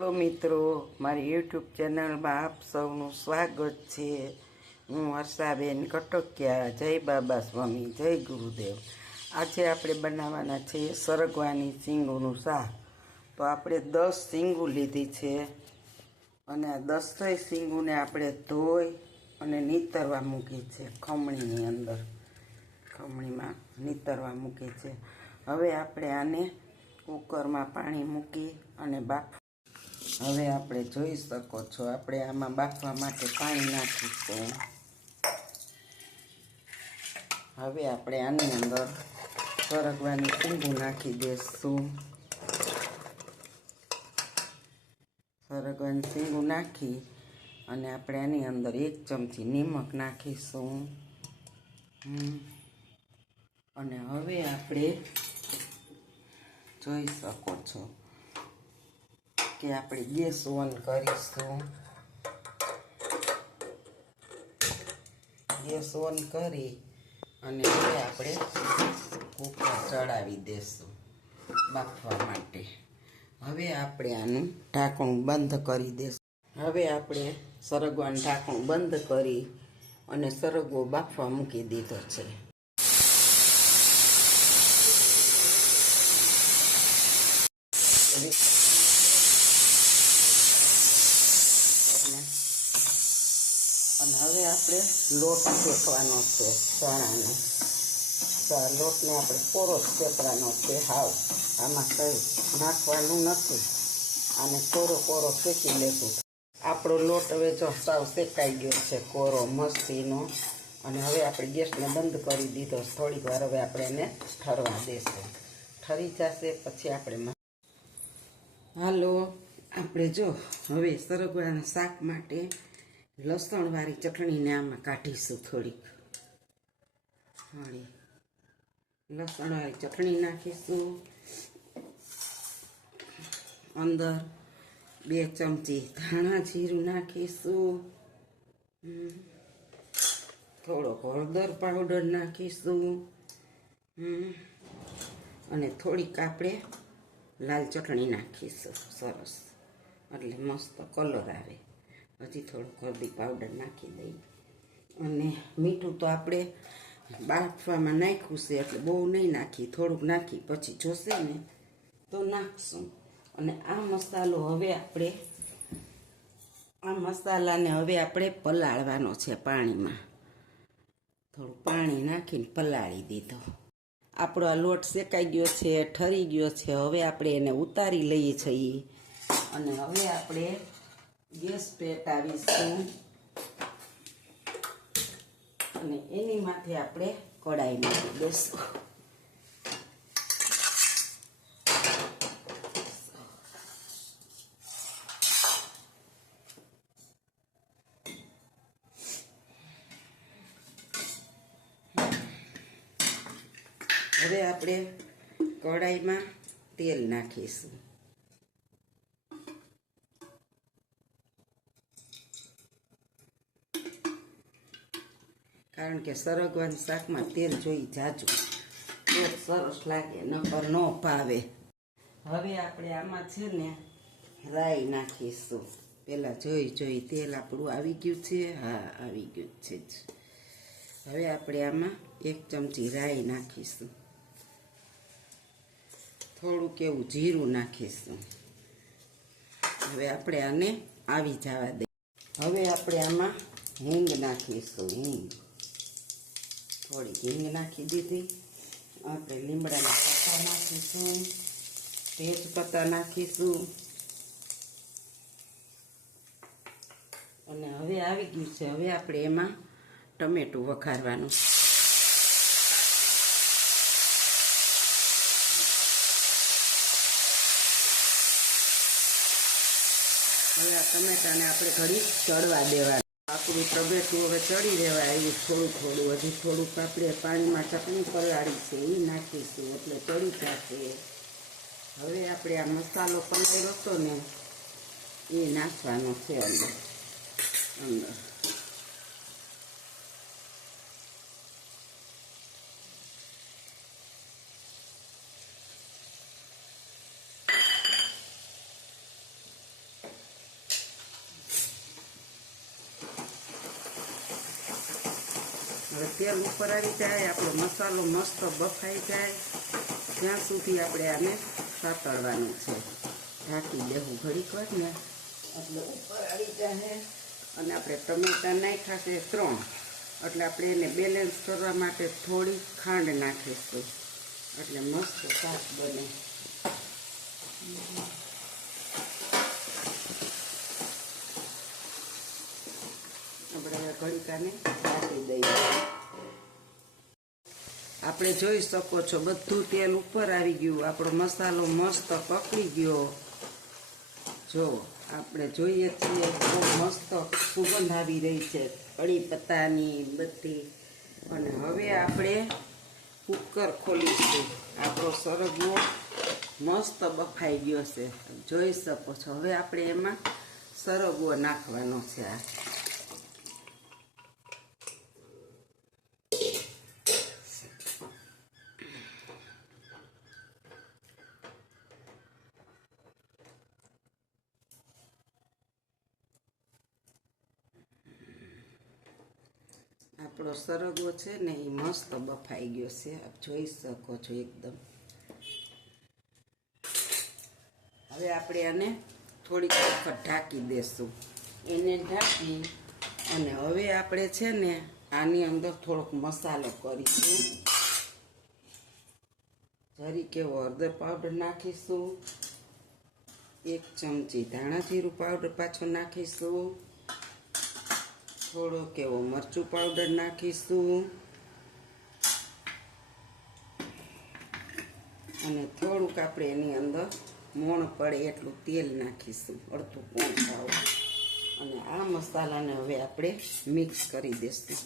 Hello મિત્રો, મારી YouTube ચેનલમાં આપ સૌનું સ્વાગત છે. હું વર્ષાબેન કટોકિયા. જય બાબા સ્વામી, જય ગુરુદેવ. આજે આપણે બનાવવાના છીએ સરગવાની શીંગોનું શાક. તો આપણે 10 શીંગું લીધી છે અને આ 10 શીંગુને આપણે ધોઈ અને નીતરવા મૂકી છે. ખમણીની અંદર ખમણીમાં નીતરવા મૂકી છે. હવે આપણે આને કુકરમાં પાણી મૂકી અને હવે આપણે જોઈ શકો છો, આપણે આમાં બાફવા માટે પાણી નાખીશું. હવે આપણે આની અંદર સરગવાની શીંગું નાખી દઈશું. સરગવાની શીંગું નાખી અને આપણે આની અંદર 1 ચમચી નિમક નાખીશું. અને હવે આપણે જોઈ શકો છો કે આપણે ગેસ ઓન કરીશું. ગેસ ઓન કરી અને હવે આપણે કુકર ચડાવી દઈશું બાફવા માટે. હવે આપણે આનું ઢાંકણું બંધ કરી દઈશું. હવે આપણે સરગવાનું ઢાંકણું બંધ કરી અને સરગવો બાફવા મૂકી દીધો છે. અને હવે આપણે લોટ શેકવાનો છે ચણાનો. લોટને આપણે કોરો શેકવાનો છે. હાવ આમાં કંઈ નાખવાનું નથી. આને કોરો શેકી લેશું. આપણો લોટ હવે જો સાવ શેકાઈ ગયો છે, કોરો મસ્તીનો. અને હવે આપણે ગેસને બંધ કરી દીધો. થોડીક વાર હવે આપણે એને ઠરવા દેશું. ઠરી જશે પછી આપણે હાલો આપણે જો હવે સરગવાના શાક માટે લસણવાળી ચટણીને આમાં કાઢીશું. થોડીક લસણવાળી ચટણી નાખીશું. અંદર 2 ચમચી ધાણા જીરું નાખીશું. થોડોક હળદર પાવડર નાખીશું. અને થોડીક આપણે લાલ ચટણી નાખીશું. સરસ, એટલે મસ્ત કલર આવે. હજી થોડુંક હળદી પાવડર નાખી દઈએ. અને મીઠું તો આપણે બાફવામાં નાખ્યું છે એટલે બહુ નહીં નાખી, થોડુંક નાખી પછી જોશે ને તો નાખશું. અને આ મસાલાને હવે આપણે પલાળવાનો છે પાણીમાં. થોડું પાણી નાખીને પલાળી દીધો. આપણો આ લોટ શેકાઈ ગયો છે, ઠરી ગયો છે. હવે આપણે એને ઉતારી લઈએ છીએ અને હવે આપણે ગેસ પેટાવીશું અને એની માથે આપણે કઢાઈ મૂકી દઈશું. હવે આપણે કઢાઈમાં તેલ નાખીશું. કારણ કે સરગવાના શાકમાં તેલ જોઈ જાજુ તો સરસ લાગે, નકર ન ભાવે. હવે આપણે આમાં છે ને રાઈ નાખીશું. પહેલાં જોઈ તેલ આપણું આવી ગયું છે. હા, આવી ગયું છે જ. હવે આપણે આમાં 1 ચમચી રાઈ નાખીશું. થોડુંક એવું જીરું નાખીશું. હવે આપણે આને આવી જવા દઈએ. હવે આપણે આમાં હિંગ નાખીશું. થોડીક હિંગ નાખી દીધી. આપણે લીમડાના પત્તા નાખીશું. તેજપત્તા નાખીશું. અને હવે આવી ગયું છે. હવે આપણે એમાં ટમેટું વઘારવાનું. હવે આ ટમેટાને આપણે ઘડી ચડવા દેવાનું. આપણું ટમેટું હવે ચડી રહેવા એવું થોડું હજી થોડુંક આપણે પાણીમાં ચટણી પલાળી છે એ નાખીશું એટલે ચડી જશે. હવે આપણે આ મસાલો પલાળ્યો હતો ને એ નાખવાનો છે અંદર. હવે તેલ ઉપર આવી જાય, આપણો મસાલો મસ્ત બફાઈ જાય ત્યાં સુધી આપણે આને સાતળવાનું છે. ઢાંકી દેવું ઘડીક વાર ને એટલે ઉપર આવી જાય. અને આપણે ટમેટા નાખ્યા છે 3, એટલે આપણે એને બેલેન્સ કરવા માટે થોડી ખાંડ નાખીશું, એટલે મસ્ત શાક બને. આપણે ઘડીકાને ઢાંકી દઈએ. આપણે જોઈ શકો છો બધું તેલ ઉપર આવી ગયું, આપણો મસાલો મસ્ત પકડી ગયો. જો આપણે જોઈએ છીએ બહુ મસ્ત સુગંધ આવી રહી છે કઢી પત્તાની બધી. અને હવે આપણે કુકર ખોલીશું. આપણો સરગવો મસ્ત બફાઈ ગયો છે, જોઈ શકો છો. હવે આપણે એમાં સરગવો નાખવાનો છે. આપણો સરગવો છે ને એ મસ્ત બફાઈ ગયો છે, આપ જોઈ શકો છો એકદમ. હવે આપણે આને થોડીક વખત ઢાંકી દેશું. એને ઢાંકી અને હવે આપણે છે ને આની અંદર થોડોક મસાલો કરીશું. જરીક એવો હળદર પાવડર નાખીશું, 1 ચમચી ધાણા જીરું પાવડર પાછો નાખીશું, થોડોક એવો મરચું પાવડર નાખીશું અને થોડુંક આપણે એની અંદર મોણ પડે એટલું તેલ નાખીશું, અડધું પોણ ખાવું. અને આ મસાલાને હવે આપણે મિક્સ કરી દઈશું.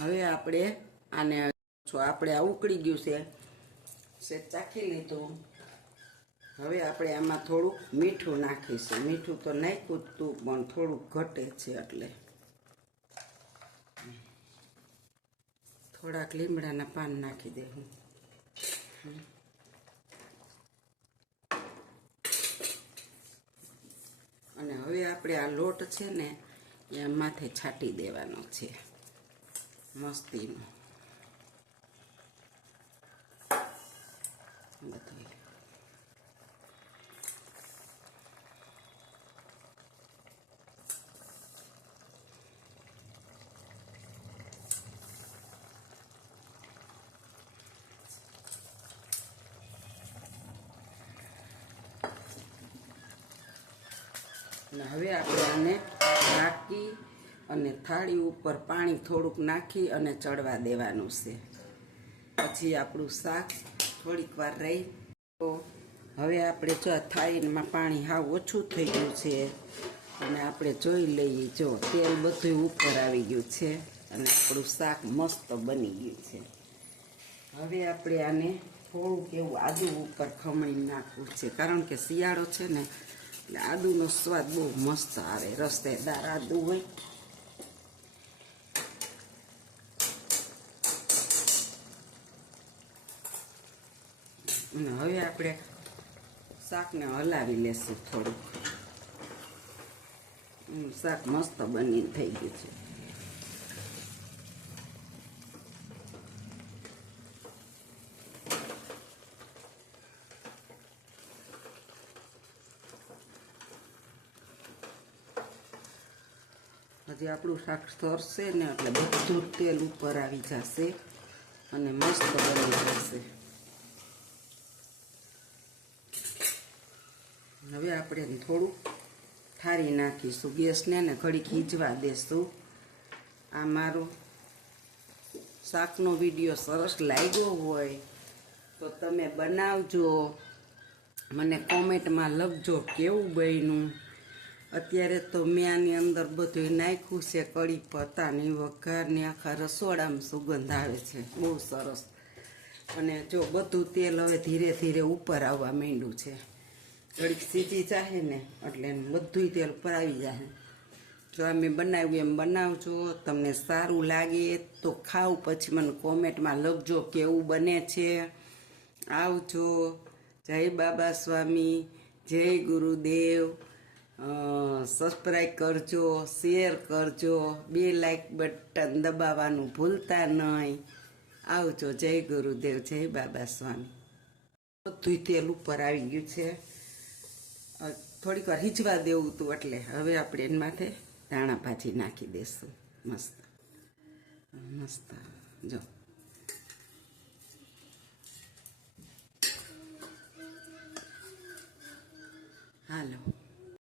હવે આપણે આને આપણે આ ઉકળી ગયું છે ચાખી લીધું. હવે આપણે આમાં થોડુંક મીઠું નાખીશું. મીઠું તો નાખ્યું હતું પણ થોડુંક ઘટે છે એટલે થોડાક લીમડાના પાન નાખી દેવું. અને હવે આપણે આ લોટ છે ને એ માથે છાંટી દેવાનો છે મસ્તીનો બધું. અને હવે આપણે આને ઢાંકી અને થાળી ઉપર પાણી થોડુંક નાખી અને ચડવા દેવાનું છે. પછી આપણું શાક થોડીક વાર રહી. તો હવે આપણે જો થાળીમાં પાણી હાવ ઓછું થઈ ગયું છે અને આપણે જોઈ લઈએ. જો તેલ બધું ઉપર આવી ગયું છે અને આપણું શાક મસ્ત બની ગયું છે. હવે આપણે આને થોડુંક એવું આદુ ઉપર ખમણી નાખવું છે, કારણ કે શિયાળો છે ને એટલે આદુનો સ્વાદ બહુ મસ્ત આવે, રસેદાર આદુ હોય. અને હવે આપણે શાકને હલાવી લેશું થોડુંક. શાક મસ્ત બનીને થઈ ગયું છે. હજી આપણું શાક સરશે ને એટલે બધું તેલ ઉપર આવી જશે અને મસ્ત બની જશે. હવે આપણે થોડું ઠારી નાખીશું ગેસને ને ઘડીક ખીજવા દેશું. આ મારો શાકનો વિડીયો સરસ લાગ્યો હોય તો તમે બનાવજો, મને કોમેન્ટમાં લખજો કેવું બન્યું. અત્યારે તો મેં આની અંદર બધું નાખ્યું છે, કઢી પત્તાની વઘારની આખા રસોડામાં સુગંધ આવે છે બહુ સરસ. અને જો બધું તેલ હવે ધીરે ધીરે ઉપર આવવા માંડ્યું છે. ઘડીક સીજી જાય ને એટલે બધું તેલ ઉપર આવી જાય. જો આ મેં બનાવ્યું એમ બનાવજો. તમને સારું લાગે તો ખાવ, પછી મને કોમેન્ટમાં લખજો કેવું બને છે. આવજો. જય બાબા સ્વામી, જય ગુરુદેવ. સબસ્ક્રાઈબ કરજો, શેર કરજો, બે લાઈક બટન દબાવવાનું ભૂલતા નહીં. આવજો. જય ગુરુદેવ, જય બાબા સ્વામી. બધું તેલ ઉપર આવી ગયું છે. થોડીક વાર હીચવા દેવું હતું, એટલે હવે આપણે એના માથે ધાણા ભાજી નાખી દઈશું. મસ્ત મસ્ત. જો હાલો.